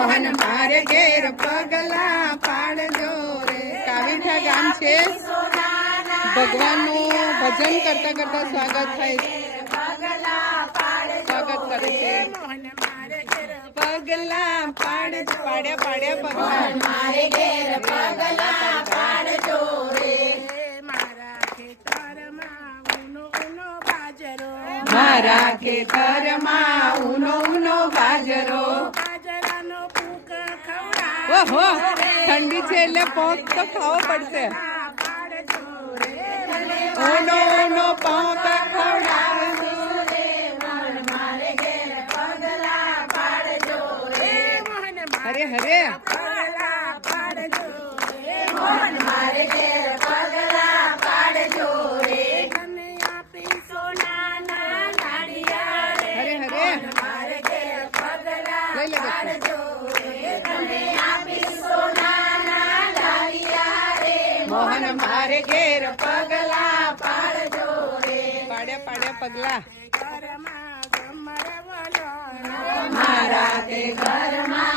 મોહન મારે ઘેર પગલા પાડજો રે. કાવીઠા ગામ છે. ભગવાનનું ભજન કરતા કરતા સ્વાગત થાય છે. સ્વાગત કરે છે. પગલા પાડજો પાડ્યા પાડ્યા પગલા મારે ઘેર પગલા પાડજો રે. મારા ખેતરમાં ઊનો ઊનો બાજરો. બાજરાનો પૂક ખવડાવ ઓહો ઠંડી છે એટલે પોક તો ખાવો પડશે. ઊનો ઊનો પોક ખવડાવજો રે. મારે ઘેર પગલા પાડજો રે. હરે હરે પગલા પાડજો રે. મોહન મારે ઘેર પગલા પાડજો રે. તને આપી સોનાના લાડિયા રે. હરે હરે મારે ઘેર પગલા લઈ લે બચ્ચું. પાડજો રે. તને આપી સોનાના લાડિયા રે. મોહન મારે ઘેર પગલા પાડજો રે. પાડ્યા પાડ્યા પગલા ઘરમાં ગમર વલો મારા તે ઘરમાં